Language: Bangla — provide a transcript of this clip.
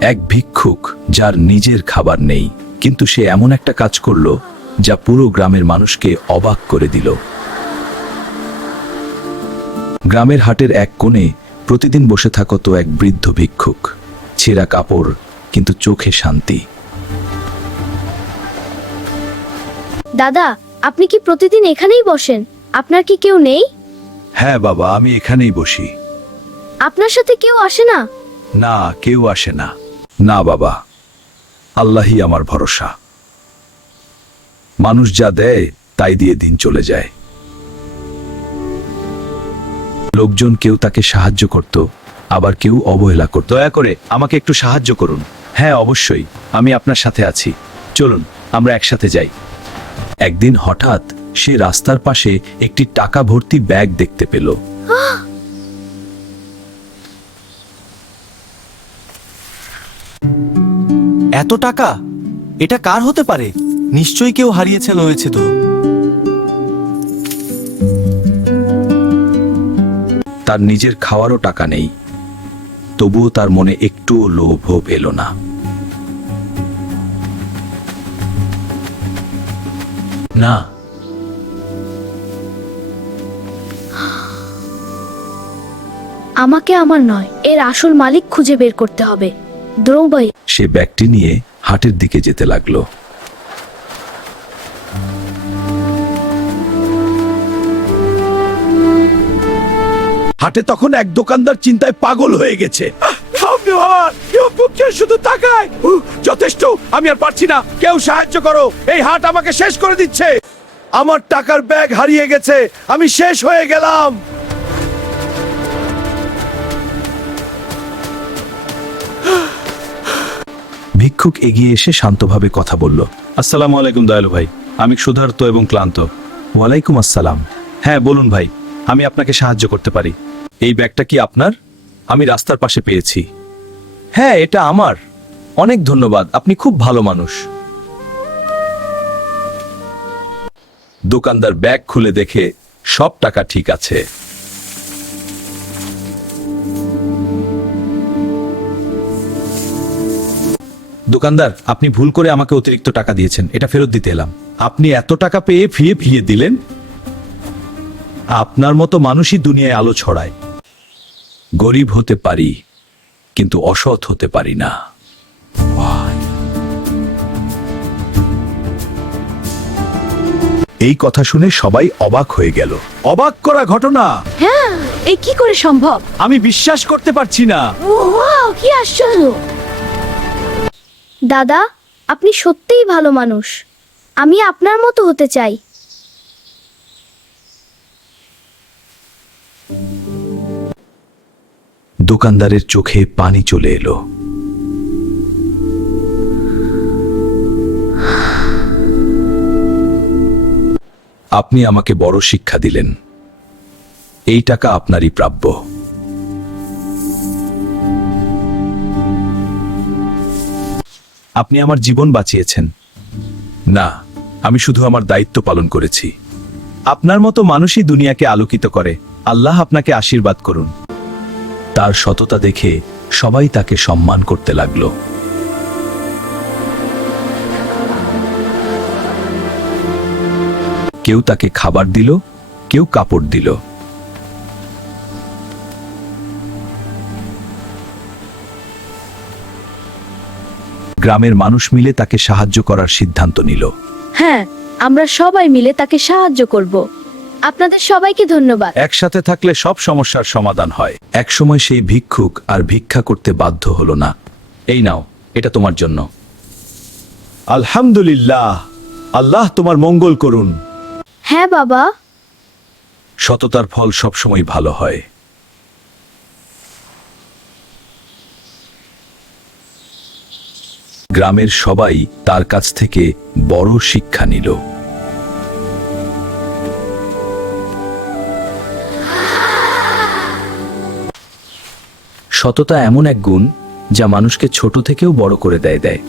এক ভিক্ষুক যার নিজের খাবার নেই, কিন্তু সে এমন একটা কাজ করলো যা পুরো গ্রামের মানুষকে অবাক করে দিল। গ্রামের হাটের এক কোণে প্রতিদিন বসে থাকতো এক বৃদ্ধ ভিক্ষুক, ছেঁড়া কাপড় কিন্তু চোখে শান্তি। দাদা, আপনি কি প্রতিদিন এখানেই বসেন? আপনার কি কেউ নেই? হ্যাঁ বাবা, আমি এখানেই বসি। আপনার সাথে কেউ আসে না? না, কেউ আসে না। না বাবা, আল্লাহই আমার ভরসা। মানুষ যা দেয় তাই দিয়ে দিন চলে যায়। লোকজন কেউ তাকে সাহায্য করত, আবার কেউ অবহেলা করত। দয়া করে আমাকে একটু সাহায্য করুন। হ্যাঁ অবশ্যই, আমি আপনার সাথে আছি, চলুন আমরা একসাথে যাই। একদিন হঠাৎ সে রাস্তার পাশে একটি টাকা ভর্তি ব্যাগ দেখতে পেল। এত টাকা, এটা কার হতে পারে? নিশ্চয়ই কেউ হারিয়েছে লয়েছে তো। তার নিজের খাওয়ারও টাকা নেই, তবুও তার মনে একটুও লোভ এলো না। না, আমাকে আমার নয়, এর আসল মালিক খুঁজে বের করতে হবে। দ্রৌবাই। সে ব্যাগটি নিয়ে হাটের দিকে যেতে লাগলো। হাটে তখন এক দোকানদার চিন্তায় পাগল হয়ে গেছে। শুধু তাকায়, যথেষ্ট, আমি আর পারছি না, কেউ সাহায্য করো, এই হাট আমাকে শেষ করে দিচ্ছে। আমার টাকার ব্যাগ হারিয়ে গেছে, আমি শেষ হয়ে গেলাম। ভিক্ষুক এগিয়ে এসে শান্তভাবে কথা বলল। আসসালামু আলাইকুম দয়ালু ভাই, আমি ক্ষুধার্ত এবং ক্লান্ত। ওয়ালাইকুম আসসালাম। হ্যাঁ বলুন ভাই, আমি আপনাকে সাহায্য করতে পারি। এই ব্যাগটা কি আপনার? আমি রাস্তার পাশে পেয়েছি। হ্যাঁ, এটা আমার। অনেক ধন্যবাদ, আপনি খুব ভালো মানুষ। দোকানদার ব্যাগ খুলে দেখে সব টাকা ঠিক আছে। দোকানদার, আপনি ভুল করে আমাকে অতিরিক্ত টাকা দিয়েছেন, এটা ফেরত দিতে এলাম। আপনি এত টাকা পেয়ে ফিরিয়ে দিলেন? আপনার মতো মানুষই দুনিয়ায় আলো ছড়ায়। গরিব হতে পারি, কিন্তু অসৎ হতে পারি না। এই কথা শুনে সবাই অবাক হয়ে গেল। অবাক করা ঘটনা! হ্যাঁ, এই কি করে সম্ভব? আমি বিশ্বাস করতে পারছি না। ওয়াও, কি আশ্চর্য! দাদা, আপনি সত্যিই ভালো মানুষ। আমি আপনার মতো হতে চাই। দোকানদারের চোখে পানি চলে এলো। আপনি আমাকে বড় শিক্ষা দিলেন, এই টাকা আপনারই প্রাপ্য। আপনি আমার জীবন বাঁচিয়েছেন। না, আমি শুধু আমার দায়িত্ব পালন করেছি। আপনার মতো মানুষই দুনিয়াকে আলোকিত করে। আল্লাহ আপনাকে আশীর্বাদ করুন। তার সততা দেখে সবাই তাকে সম্মান করতে লাগলো। কেউ তাকে খাবার দিল, কেউ কাপড় দিল। গ্রামের মানুষ মিলে তাকে সাহায্য করার সিদ্ধান্ত নিল। হ্যাঁ, আমরা সবাই মিলে তাকে সাহায্য করব। আপনাদের সবাইকে ধন্যবাদ। একসাথে থাকলে সব সমস্যার সমাধান হয়। একসময় সেই ভিক্ষুক আর ভিক্ষা করতে বাধ্য হলো না। এই নাও, এটা তোমার জন্য। আলহামদুলিল্লাহ, আল্লাহ তোমার মঙ্গল করুন। হ্যাঁ বাবা। সততার ফল সবসময় ভালো হয়। গ্রামের সবাই তার কাছ থেকে বড় শিক্ষা নিল। সততা এমন এক গুণ যা মানুষকে ছোট থেকেও বড় করে দেয়।